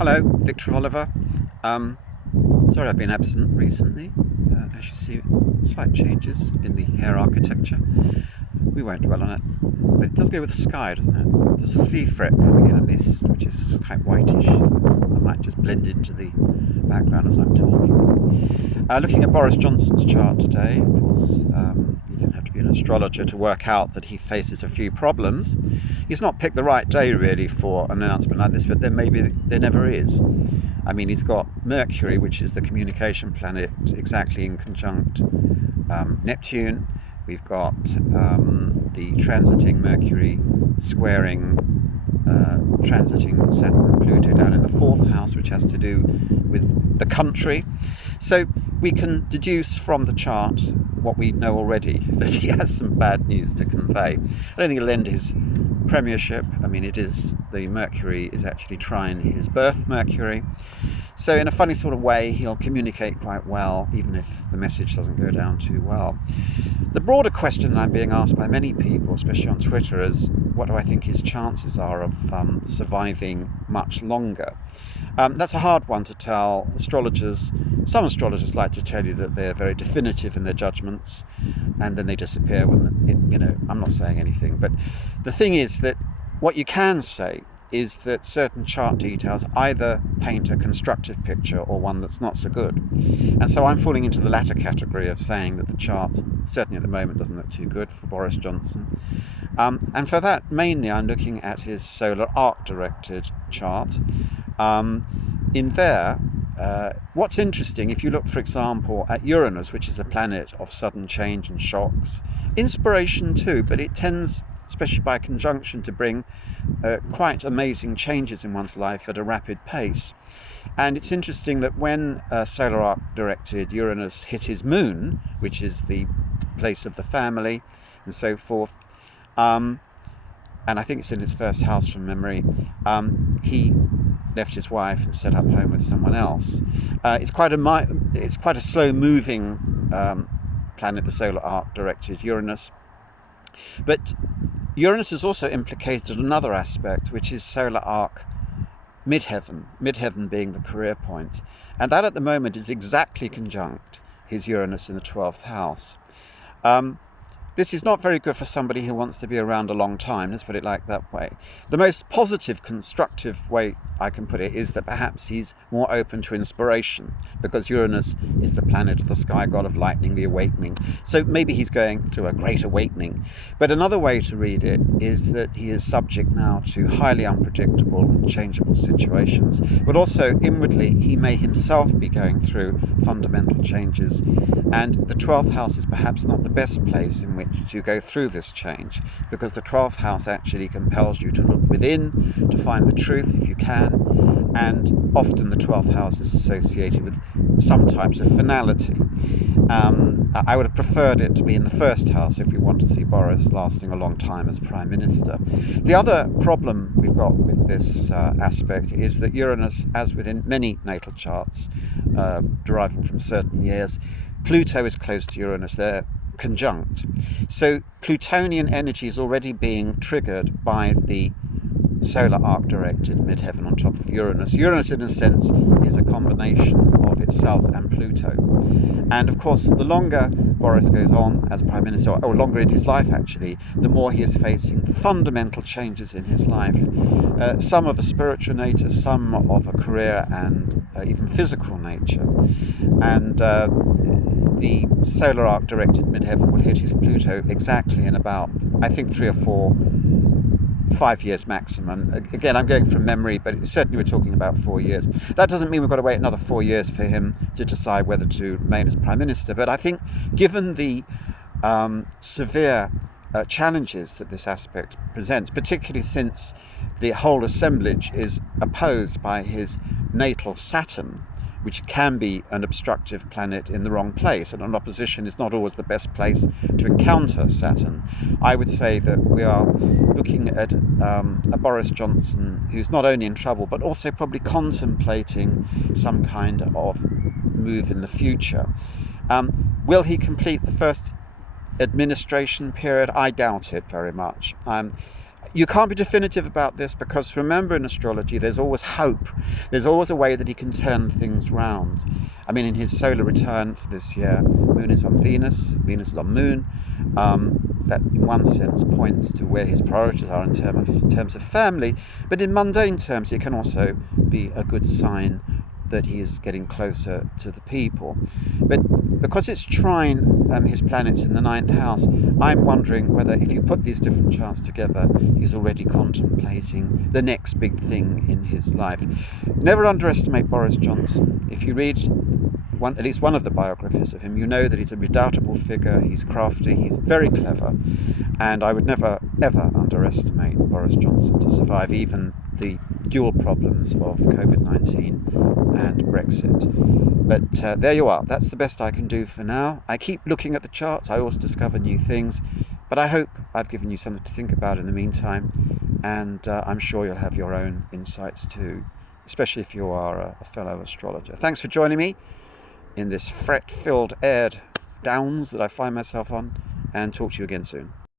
Hello, Victor Oliver. Sorry I've been absent recently. As you see, slight changes in the hair architecture. We won't dwell on it, but it does go with the sky, doesn't it? There's a sea fret coming in a mist, which is quite whitish, so I might just blend into the background as I'm talking. Looking at Boris Johnson's chart today, of course, you don't have to be an astrologer to work out that he faces a few problems. He's not picked the right day really for an announcement like this, but there never is. I mean, he's got Mercury, which is the communication planet, exactly in conjunct Neptune. We've got the transiting Mercury squaring transiting Saturn and Pluto down in the fourth house, which has to do with the country. So we can deduce from the chart what we know already, that he has some bad news to convey. I don't think he'll end his premiership. I mean, the Mercury is actually trine his birth Mercury. So in a funny sort of way, he'll communicate quite well, even if the message doesn't go down too well. The broader question that I'm being asked by many people, especially on Twitter, is what do I think his chances are of surviving much longer? That's a hard one to tell. Some astrologers like to tell you that they're very definitive in their judgments, and then they disappear when, I'm not saying anything. But the thing is that what you can say is that certain chart details either paint a constructive picture or one that's not so good. And so I'm falling into the latter category of saying that the chart, certainly at the moment, doesn't look too good for Boris Johnson. And for that, mainly I'm looking at his solar arc-directed chart. In there, what's interesting, if you look, for example, at Uranus, which is a planet of sudden change and shocks, inspiration too, but it tends, especially by conjunction, to bring quite amazing changes in one's life at a rapid pace. And it's interesting that when solar arc-directed Uranus hit his moon, which is the place of the family and so forth, and I think it's in his first house from memory, he left his wife and set up home with someone else. It's quite a slow-moving planet, the solar arc-directed Uranus. But Uranus is also implicated in another aspect, which is solar arc midheaven being the career point. And that at the moment is exactly conjunct his Uranus in the 12th house. This is not very good for somebody who wants to be around a long time, let's put it like that way. The most positive, constructive way I can put it is that perhaps he's more open to inspiration, because Uranus is the planet of the sky god of lightning, the awakening. So maybe he's going through a great awakening. But another way to read it is that he is subject now to highly unpredictable and changeable situations. But also inwardly, he may himself be going through fundamental changes. And the 12th house is perhaps not the best place in which to go through this change, because the 12th house actually compels you to look within, to find the truth if you can, and often the 12th house is associated with some types of finality. I would have preferred it to be in the first house if we want to see Boris lasting a long time as Prime Minister. The other problem we've got with this aspect is that Uranus, as within many natal charts deriving from certain years, Pluto is close to Uranus. They're conjunct. So Plutonian energy is already being triggered by the solar arc-directed midheaven on top of Uranus. Uranus, in a sense, is a combination of itself and Pluto. And of course, the longer Boris goes on as Prime Minister, or longer in his life actually, the more he is facing fundamental changes in his life. Some of a spiritual nature, some of a career and even physical nature. And the solar arc-directed midheaven will hit his Pluto exactly in about, I think, 3 or 4, 5 years maximum. Again, I'm going from memory, but certainly we're talking about 4 years. That doesn't mean we've got to wait another 4 years for him to decide whether to remain as Prime Minister. But I think given the severe challenges that this aspect presents, particularly since the whole assemblage is opposed by his natal Saturn, which can be an obstructive planet in the wrong place, and an opposition is not always the best place to encounter Saturn. I would say that we are looking at a Boris Johnson who's not only in trouble, but also probably contemplating some kind of move in the future. Will he complete the first administration period? I doubt it very much. You can't be definitive about this, because remember, in astrology there's always hope. There's always a way that he can turn things round. I mean, in his solar return for this year, Moon is on Venus, Venus is on Moon. That in one sense points to where his priorities are in terms of family, but in mundane terms it can also be a good sign that he is getting closer to the people. But because it's trine his planets in the 9th house, I'm wondering whether, if you put these different charts together, he's already contemplating the next big thing in his life. Never underestimate Boris Johnson. If you read at least one of the biographies of him, you know that he's a redoubtable figure, he's crafty, he's very clever, and I would never ever underestimate Boris Johnson to survive even the dual problems of COVID-19 and Brexit. But there you are. That's the best I can do for now. I keep looking at the charts. I always discover new things, but I hope I've given you something to think about in the meantime, and I'm sure you'll have your own insights too, especially if you are a fellow astrologer. Thanks for joining me in this fret-filled aired downs that I find myself on, and talk to you again soon.